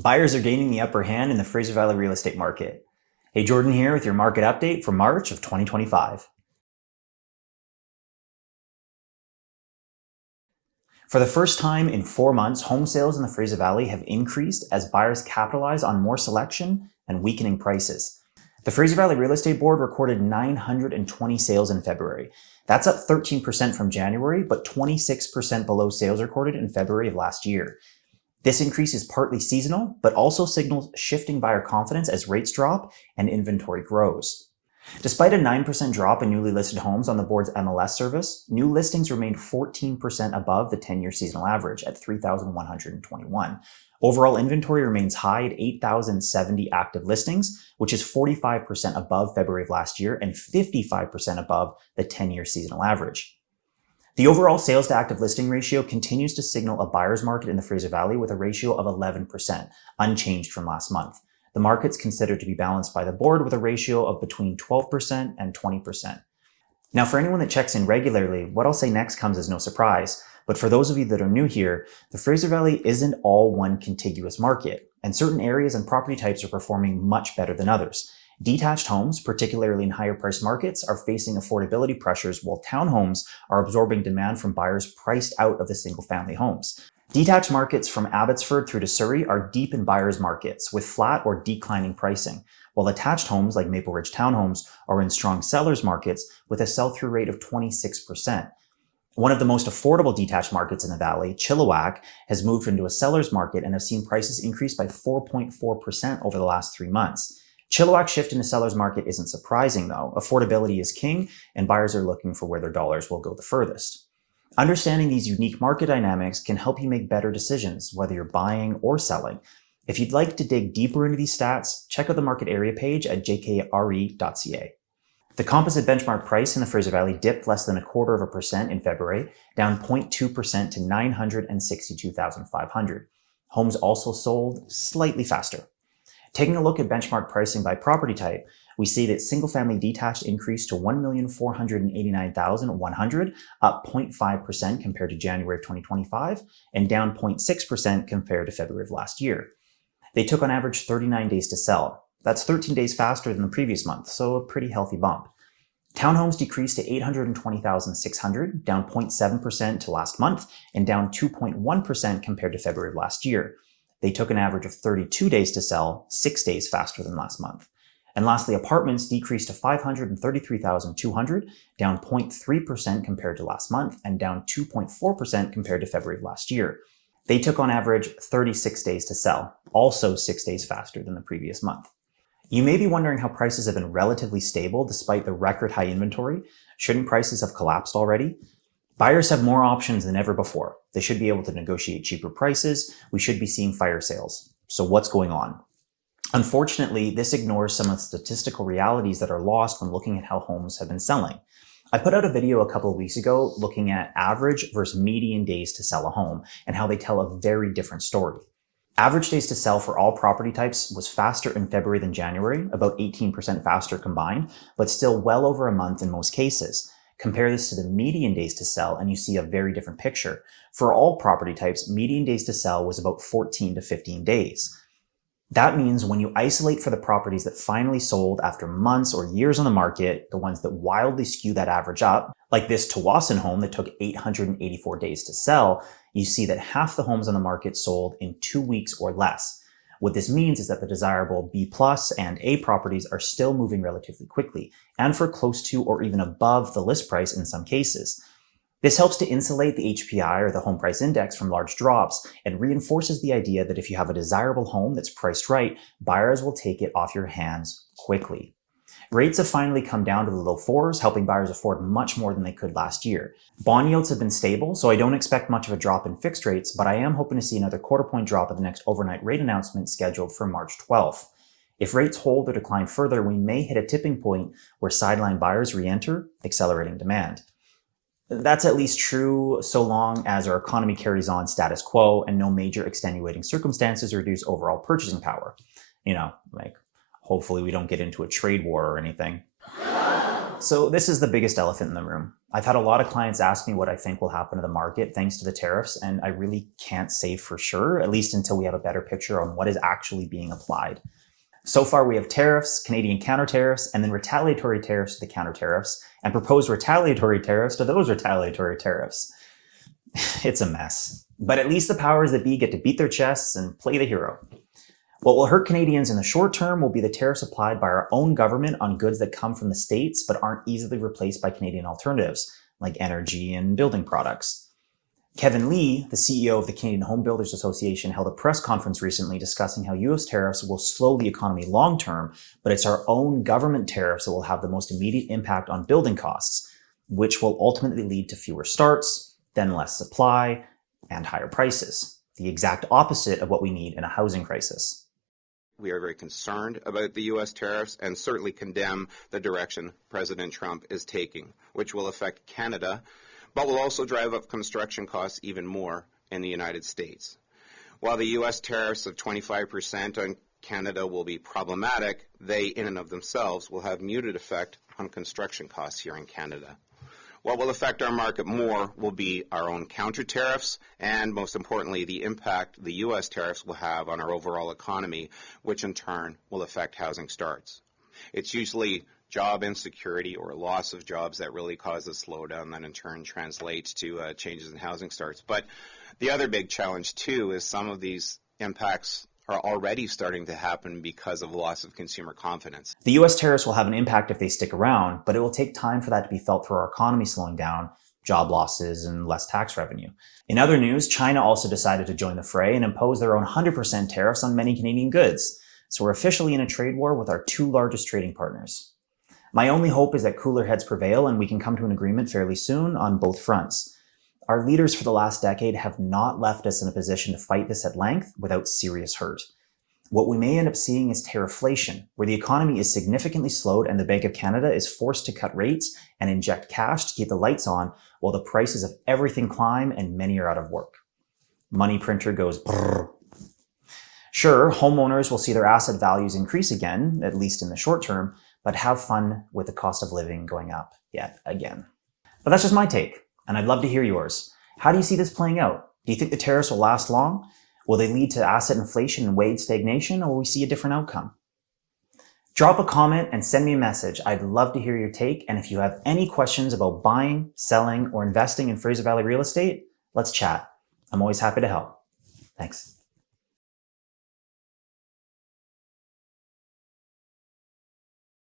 Buyers are gaining the upper hand in the Fraser Valley real estate market. Hey, Jordan here with your market update for March of 2025. For the first time in 4 months, home sales in the Fraser Valley have increased as buyers capitalize on more selection and weakening prices. The Fraser Valley Real Estate Board recorded 920 sales in February. That's up 13% from January, but 26% below sales recorded in February of last year. This increase is partly seasonal, but also signals shifting buyer confidence as rates drop and inventory grows. Despite a 9% drop in newly listed homes on the board's MLS service, new listings remained 14% above the 10-year seasonal average at 3,121. Overall inventory remains high at 8,070 active listings, which is 45% above February of last year and 55% above the 10-year seasonal average. The overall sales to active listing ratio continues to signal a buyer's market in the Fraser Valley with a ratio of 11%, unchanged from last month. The market's considered to be balanced by the board with a ratio of between 12% and 20%. Now, for anyone that checks in regularly, what I'll say next comes as no surprise. But for those of you that are new here, the Fraser Valley isn't all one contiguous market, and certain areas and property types are performing much better than others. Detached homes, particularly in higher priced markets, are facing affordability pressures, while townhomes are absorbing demand from buyers priced out of the single-family homes. Detached markets from Abbotsford through to Surrey are deep in buyers' markets with flat or declining pricing, while attached homes like Maple Ridge Townhomes are in strong sellers markets with a sell-through rate of 26%. One of the most affordable detached markets in the valley, Chilliwack, has moved into a seller's market and have seen prices increase by 4.4% over the last 3 months. Chilliwack's shift into seller's market isn't surprising though. Affordability is king and buyers are looking for where their dollars will go the furthest. Understanding these unique market dynamics can help you make better decisions, whether you're buying or selling. If you'd like to dig deeper into these stats, check out the market area page at jkre.ca. The composite benchmark price in the Fraser Valley dipped less than 0.25% in February, down 0.2% to 962,500. Homes also sold slightly faster. Taking a look at benchmark pricing by property type, we see that single-family detached increased to 1,489,100, up 0.5% compared to January of 2025, and down 0.6% compared to February of last year. They took on average 39 days to sell. That's 13 days faster than the previous month, so a pretty healthy bump. Townhomes decreased to 820,600, down 0.7% to last month, and down 2.1% compared to February of last year. They took an average of 32 days to sell, 6 days faster than last month. And lastly, apartments decreased to 533,200, down 0.3% compared to last month, and down 2.4% compared to February of last year. They took on average 36 days to sell, also 6 days faster than the previous month. You may be wondering how prices have been relatively stable despite the record high inventory. Shouldn't prices have collapsed already? Buyers have more options than ever before. They should be able to negotiate cheaper prices. We should be seeing fire sales. So what's going on? Unfortunately, this ignores some of the statistical realities that are lost when looking at how homes have been selling. I put out a video a couple of weeks ago looking at average versus median days to sell a home and how they tell a very different story. Average days to sell for all property types was faster in February than January, about 18% faster combined, but still well over a month in most cases. Compare this to the median days to sell and you see a very different picture. For all property types, median days to sell was about 14 to 15 days. That means when you isolate for the properties that finally sold after months or years on the market, the ones that wildly skew that average up, like this Tawasin home that took 884 days to sell, you see that half the homes on the market sold in 2 weeks or less. What this means is that the desirable B+ and A properties are still moving relatively quickly, and for close to or even above the list price in some cases. This helps to insulate the HPI or the home price index from large drops and reinforces the idea that if you have a desirable home that's priced right, buyers will take it off your hands quickly. Rates have finally come down to the low 4s, helping buyers afford much more than they could last year. Bond yields have been stable, so I don't expect much of a drop in fixed rates, but I am hoping to see another quarter-point drop at the next overnight rate announcement scheduled for March 12th. If rates hold or decline further, we may hit a tipping point where sideline buyers re-enter, accelerating demand. That's at least true so long as our economy carries on status quo and no major extenuating circumstances reduce overall purchasing power. Hopefully we don't get into a trade war or anything. So this is the biggest elephant in the room. I've had a lot of clients ask me what I think will happen to the market thanks to the tariffs, and I really can't say for sure, at least until we have a better picture on what is actually being applied. So far, we have tariffs, Canadian counter tariffs, and then retaliatory tariffs to the counter tariffs, and proposed retaliatory tariffs to those retaliatory tariffs. It's a mess. But at least the powers that be get to beat their chests and play the hero. What will hurt Canadians in the short term will be the tariffs applied by our own government on goods that come from the States but aren't easily replaced by Canadian alternatives, like energy and building products. Kevin Lee, the CEO of the Canadian Home Builders Association, held a press conference recently discussing how US tariffs will slow the economy long term, but it's our own government tariffs that will have the most immediate impact on building costs, which will ultimately lead to fewer starts, then less supply, and higher prices. The exact opposite of what we need in a housing crisis. We are very concerned about the U.S. tariffs and certainly condemn the direction President Trump is taking, which will affect Canada, but will also drive up construction costs even more in the United States. While the U.S. tariffs of 25% on Canada will be problematic, they in and of themselves will have muted effect on construction costs here in Canada. What will affect our market more will be our own counter tariffs and, most importantly, the impact the U.S. tariffs will have on our overall economy, which in turn will affect housing starts. It's usually job insecurity or loss of jobs that really cause a slowdown that in turn translates to changes in housing starts. But the other big challenge, too, is some of these impacts are already starting to happen because of loss of consumer confidence. The US tariffs will have an impact if they stick around, but it will take time for that to be felt through our economy slowing down, job losses, and less tax revenue. In other news, China also decided to join the fray and impose their own 100% tariffs on many Canadian goods. So we're officially in a trade war with our two largest trading partners. My only hope is that cooler heads prevail and we can come to an agreement fairly soon on both fronts. Our leaders for the last decade have not left us in a position to fight this at length without serious hurt. What we may end up seeing is tarifflation, where the economy is significantly slowed and the Bank of Canada is forced to cut rates and inject cash to keep the lights on while the prices of everything climb and many are out of work. Money printer goes brrr. Sure, homeowners will see their asset values increase again, at least in the short term, but have fun with the cost of living going up yet again. But that's just my take. And I'd love to hear yours. How do you see this playing out? Do you think the tariffs will last long? Will they lead to asset inflation and wage stagnation, or will we see a different outcome? Drop a comment and send me a message. I'd love to hear your take. And if you have any questions about buying, selling, or investing in Fraser Valley real estate, let's chat. I'm always happy to help. Thanks.